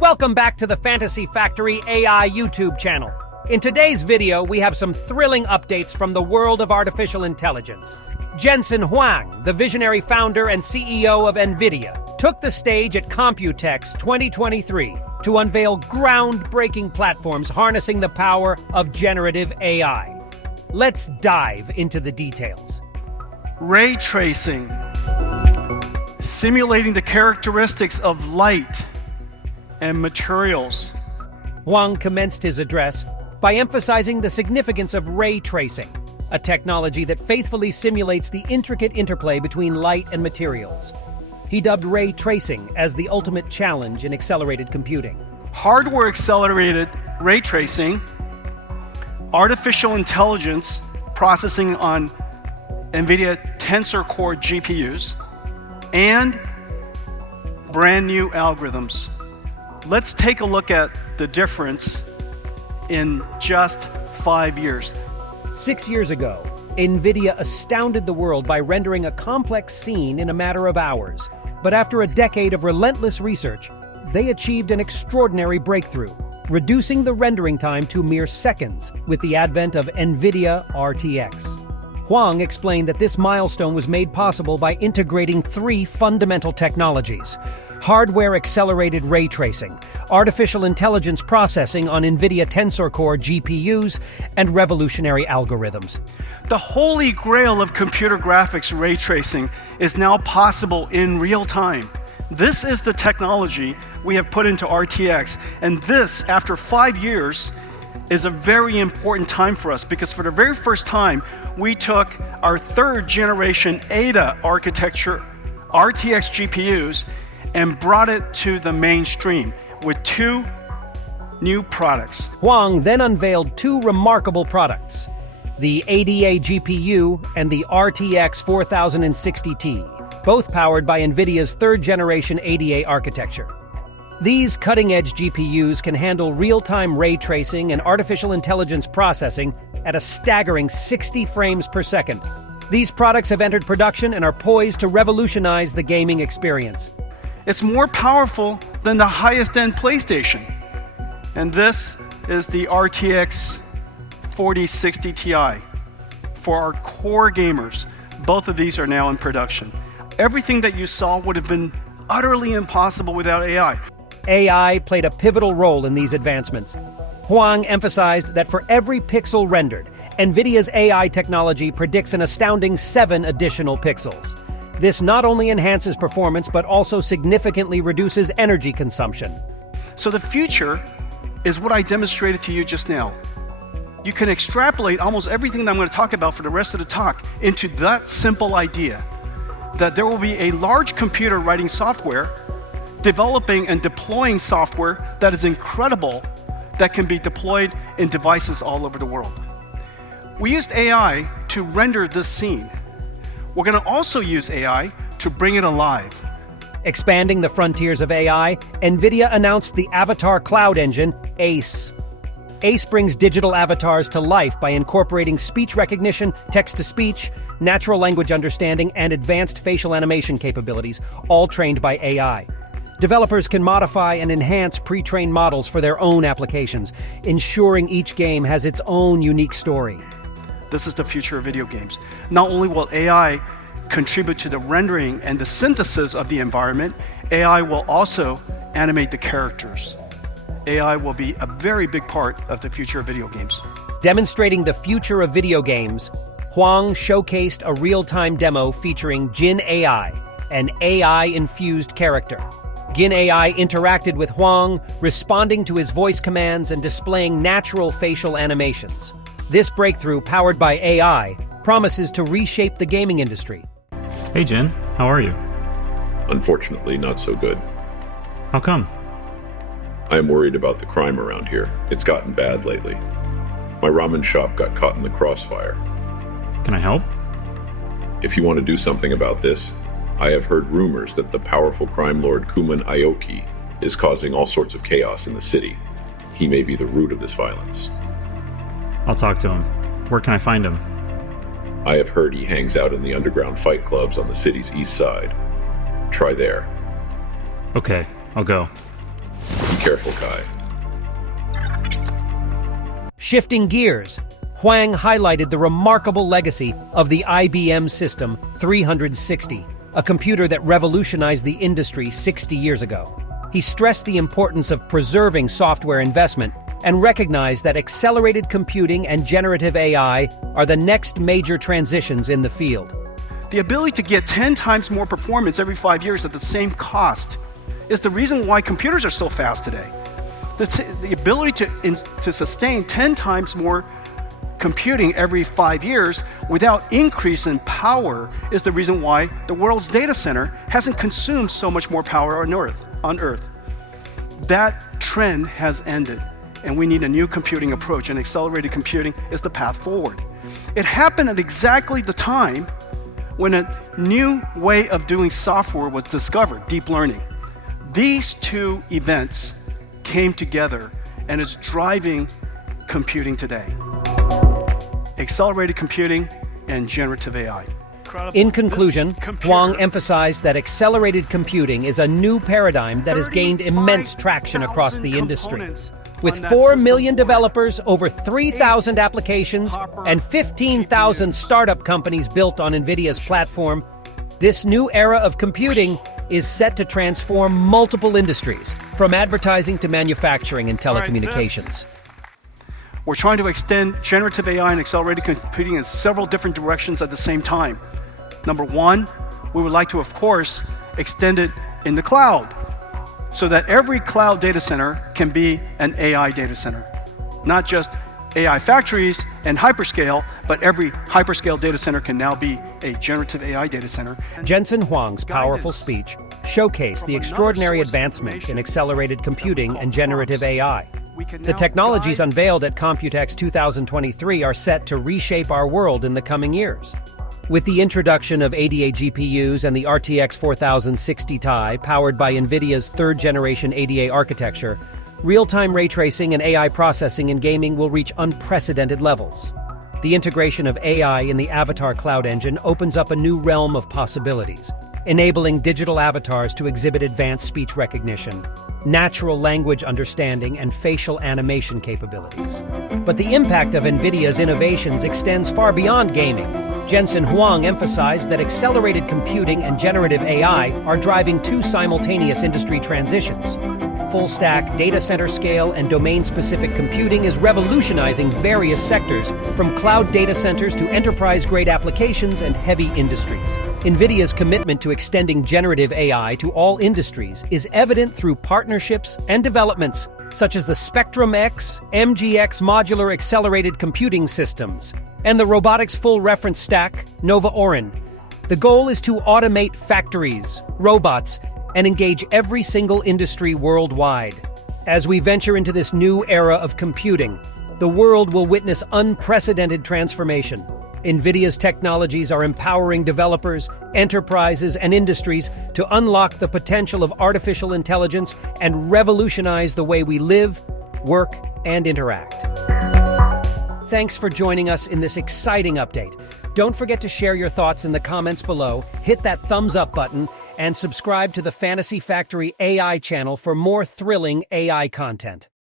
Welcome back to the Fantasy Factory AI YouTube channel. In today's video, we have some thrilling updates from the world of artificial intelligence. Jensen Huang, the visionary founder and CEO of NVIDIA, took the stage at Computex 2023 to unveil groundbreaking platforms harnessing the power of generative AI. Let's dive into the details. Ray tracing, simulating the characteristics of light and materials. Huang commenced his address by emphasizing the significance of ray tracing, a technology that faithfully simulates the intricate interplay between light and materials. He dubbed ray tracing as the ultimate challenge in accelerated computing. Hardware-accelerated ray tracing, artificial intelligence processing on NVIDIA Tensor Core GPUs, and brand new algorithms. Let's take a look at the difference in just 5 years. 6 years ago, NVIDIA astounded the world by rendering a complex scene in a matter of hours. But after a decade of relentless research, they achieved an extraordinary breakthrough, reducing the rendering time to mere seconds with the advent of NVIDIA RTX. Huang explained that this milestone was made possible by integrating three fundamental technologies: hardware-accelerated ray tracing, artificial intelligence processing on NVIDIA Tensor Core GPUs, and revolutionary algorithms. The holy grail of computer graphics ray tracing is now possible in real time. This is the technology we have put into RTX, and this, after 5 years, is a very important time for us because for the very first time, we took our third generation Ada architecture RTX GPUs and brought it to the mainstream with two new products. Huang then unveiled two remarkable products: the ADA GPU and the RTX 4060T, both powered by NVIDIA's third-generation ADA architecture. These cutting-edge GPUs can handle real-time ray tracing and artificial intelligence processing at a staggering 60 frames per second. These products have entered production and are poised to revolutionize the gaming experience. It's more powerful than the highest-end PlayStation. And this is the RTX 4060 Ti. For our core gamers, both of these are now in production. Everything that you saw would have been utterly impossible without AI. AI played a pivotal role in these advancements. Huang emphasized that for every pixel rendered, NVIDIA's AI technology predicts an astounding 7 additional pixels. This not only enhances performance, but also significantly reduces energy consumption. So the future is what I demonstrated to you just now. You can extrapolate almost everything that I'm going to talk about for the rest of the talk into that simple idea, that there will be a large computer writing software, developing and deploying software that is incredible, that can be deployed in devices all over the world. We used AI to render this scene. We're going to also use AI to bring it alive. Expanding the frontiers of AI, NVIDIA announced the Avatar Cloud Engine, ACE. ACE brings digital avatars to life by incorporating speech recognition, text-to-speech, natural language understanding, and advanced facial animation capabilities, all trained by AI. Developers can modify and enhance pre-trained models for their own applications, ensuring each game has its own unique story. This is the future of video games. Not only will AI contribute to the rendering and the synthesis of the environment, AI will also animate the characters. AI will be a very big part of the future of video games. Demonstrating the future of video games, Huang showcased a real-time demo featuring Jin AI, an AI-infused character. Jin AI interacted with Huang, responding to his voice commands and displaying natural facial animations. This breakthrough, powered by AI, promises to reshape the gaming industry. Hey Jen, how are you? Unfortunately, not so good. How come? I am worried about the crime around here. It's gotten bad lately. My ramen shop got caught in the crossfire. Can I help? If you want to do something about this, I have heard rumors that the powerful crime lord Kuman Aoki is causing all sorts of chaos in the city. He may be the root of this violence. I'll talk to him. Where can I find him? I have heard he hangs out in the underground fight clubs on the city's east side. Try there. Okay, I'll go. careful, Kai. Shifting gears, Huang highlighted the remarkable legacy of the IBM System 360, a computer that revolutionized the industry 60 years ago. He stressed the importance of preserving software investment and recognized that accelerated computing and generative AI are the next major transitions in the field. The ability to get 10 times more performance every 5 years at the same cost is the reason why computers are so fast today. The ability to sustain 10 times more computing every 5 years without increase in power is the reason why the world's data center hasn't consumed so much more power on Earth. That trend has ended, and we need a new computing approach, and accelerated computing is the path forward. It happened at exactly the time when a new way of doing software was discovered, deep learning. These two events came together and is driving computing today. Accelerated computing and generative AI. In conclusion, Huang emphasized that accelerated computing is a new paradigm that has gained immense traction across the industry. With 4 million developers, over 3,000 applications, and 15,000 startup companies built on NVIDIA's platform, this new era of computing is set to transform multiple industries, from advertising to manufacturing and telecommunications. We're trying to extend generative AI and accelerated computing in several different directions at the same time. Number one, we would like to, of course, extend it in the cloud so that every cloud data center can be an AI data center. Not just AI factories and hyperscale, but every hyperscale data center can now be a generative AI data center. Jensen Huang's powerful speech showcased the extraordinary advancements in accelerated computing and generative AI. The technologies unveiled at Computex 2023 are set to reshape our world in the coming years. With the introduction of ADA GPUs and the RTX 4060 Ti, powered by NVIDIA's third-generation ADA architecture, real-time ray tracing and AI processing in gaming will reach unprecedented levels. The integration of AI in the Avatar Cloud Engine opens up a new realm of possibilities, enabling digital avatars to exhibit advanced speech recognition, natural language understanding, and facial animation capabilities. But the impact of NVIDIA's innovations extends far beyond gaming. Jensen Huang emphasized that accelerated computing and generative AI are driving two simultaneous industry transitions. Full-stack, data center scale, and domain-specific computing is revolutionizing various sectors, from cloud data centers to enterprise-grade applications and heavy industries. NVIDIA's commitment to extending generative AI to all industries is evident through partnerships and developments such as the Spectrum-X, MGX modular accelerated computing systems, and the robotics full reference stack, Nova Orin. The goal is to automate factories, robots, and engage every single industry worldwide. As we venture into this new era of computing, the world will witness unprecedented transformation. NVIDIA's technologies are empowering developers, enterprises, and industries to unlock the potential of artificial intelligence and revolutionize the way we live, work, and interact. Thanks for joining us in this exciting update. Don't forget to share your thoughts in the comments below, hit that thumbs up button, and subscribe to the Fantasy Factory AI channel for more thrilling AI content.